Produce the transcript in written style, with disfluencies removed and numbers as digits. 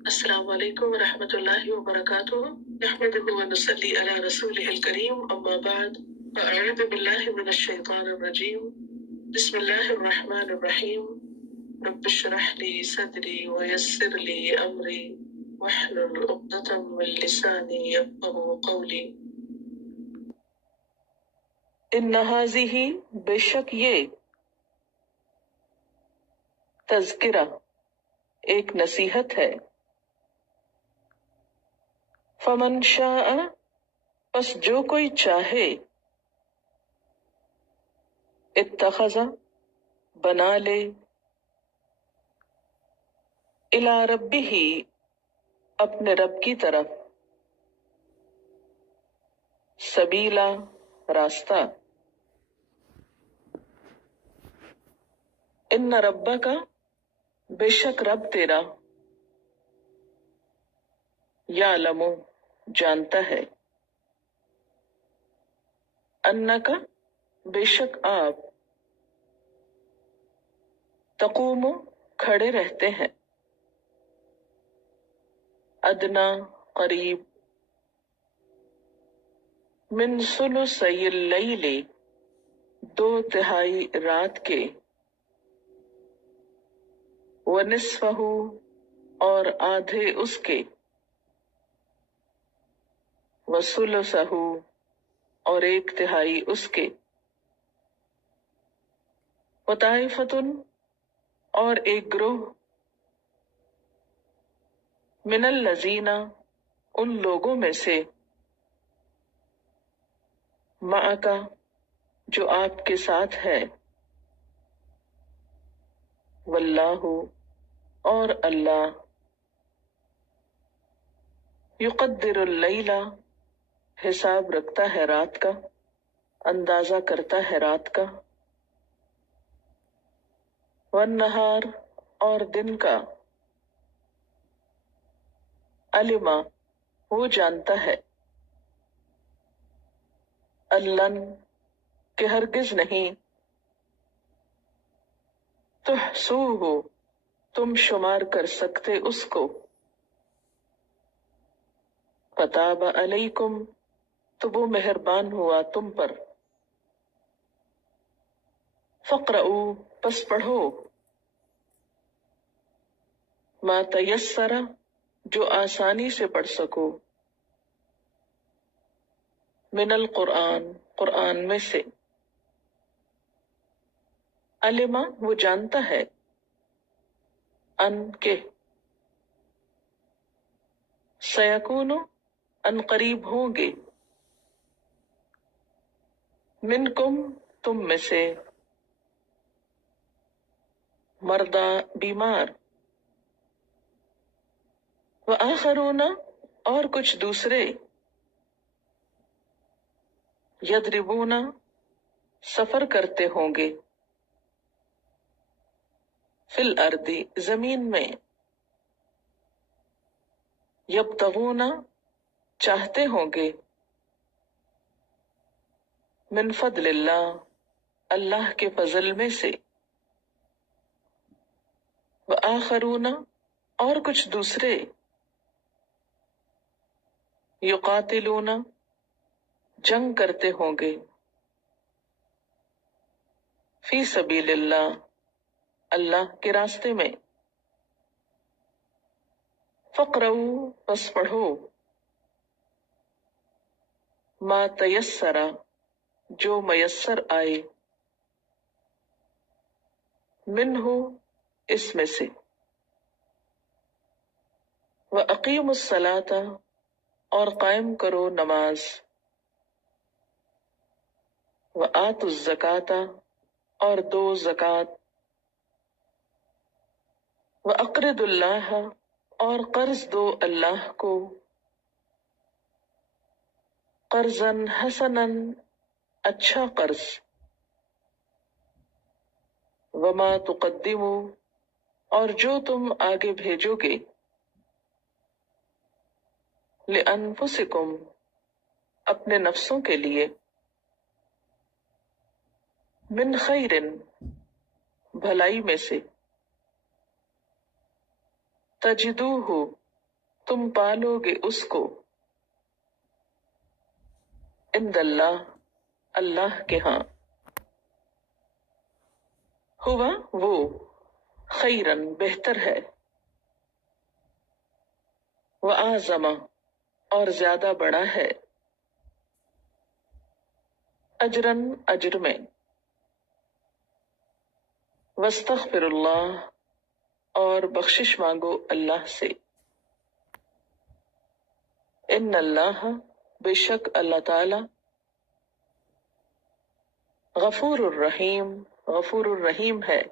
السلام علیکم ورحمۃ اللہ وبرکاتہ نحمده ونصلی علی رسوله الکریم اما بعد فاعوذ باللہ من الشیطان الرجیم بسم اللہ الرحمن الرحیم رب اشرح لي صدری ويسر لي امری واحلل عقدۃ من لسانی یفقهوا قولی ان هذه بے شک یہ تذکرہ ایک نصیحت ہے فمن شاء پس جو کوئی چاہے اتخذ بنا لے الی ربہ اپنے رب کی طرف سبیلا راستہ ان ربک بے شک رب تیرا یعلم جانتا ہے انک بے شک آپ تقوم کھڑے رہتے ہیں ادنا قریب من ثلثی اللیل 2/3 رات کے ونصفہ اور آدھے اس کے وثلثہ اور 1/3 اس کے وطائفۃ اور ایک گروہ من الذین ان لوگوں میں سے معک جو آپ کے ساتھ ہے واللہ اور اللہ یقدر اللیل حساب رکھتا ہے رات کا اندازہ کرتا ہے رات کا والنہار اور دن کا علما وہ جانتا ہے اللن کہ ہرگز نہیں تحصوہ تم شمار کر سکتے اس کو فتاب علیکم تو وہ مہربان ہوا تم پر فقرؤ پس پڑھو ما تیسر جو آسانی سے پڑھ سکو من القرآن قرآن میں سے علما وہ جانتا ہے ان کے سیکون ان قریب ہوں گے منکم تم میں سے مردہ بیمار وآخرون اور کچھ دوسرے یضربون سفر کرتے ہوں گے فی الارض زمین میں یبتغون چاہتے ہوں گے من فضل اللہ اللہ کے فضل میں سے وآخرون اور کچھ دوسرے یقاتلون جنگ کرتے ہوں گے فی سبیل اللہ اللہ کے راستے میں فقرؤ پس پڑھو ما تیسر جو میسر آئے منہ اس میں سے وَأَقِيمُوا الصَّلَاةَ اور قائم کرو نماز وَآتُوا الزَّكَاةَ اور دو زکوٰۃ وَأَقْرِضُوا اللَّهَ اور قرض دو اللہ کو قرضاً حسناً اچھا قرض وَمَا تُقَدِّمُوا اور جو تم آگے بھیجو گے لِأَنفُسِكُمْ اپنے نفسوں کے لیے من خیر بھلائی میں سے تجدوہ تم پالو گے اس کو عند اللہ اللہ کے ہاں، ہوا وہ خیرن بہتر ہے، وَأَعْظَمَ اور زیادہ بڑا ہے، اجرن اجر میں، واستغفر اللہ اور بخشش مانگو اللہ سے، ان اللہ بے شک اللہ تعالی غفور الرحیم غفور الرحیم ہے،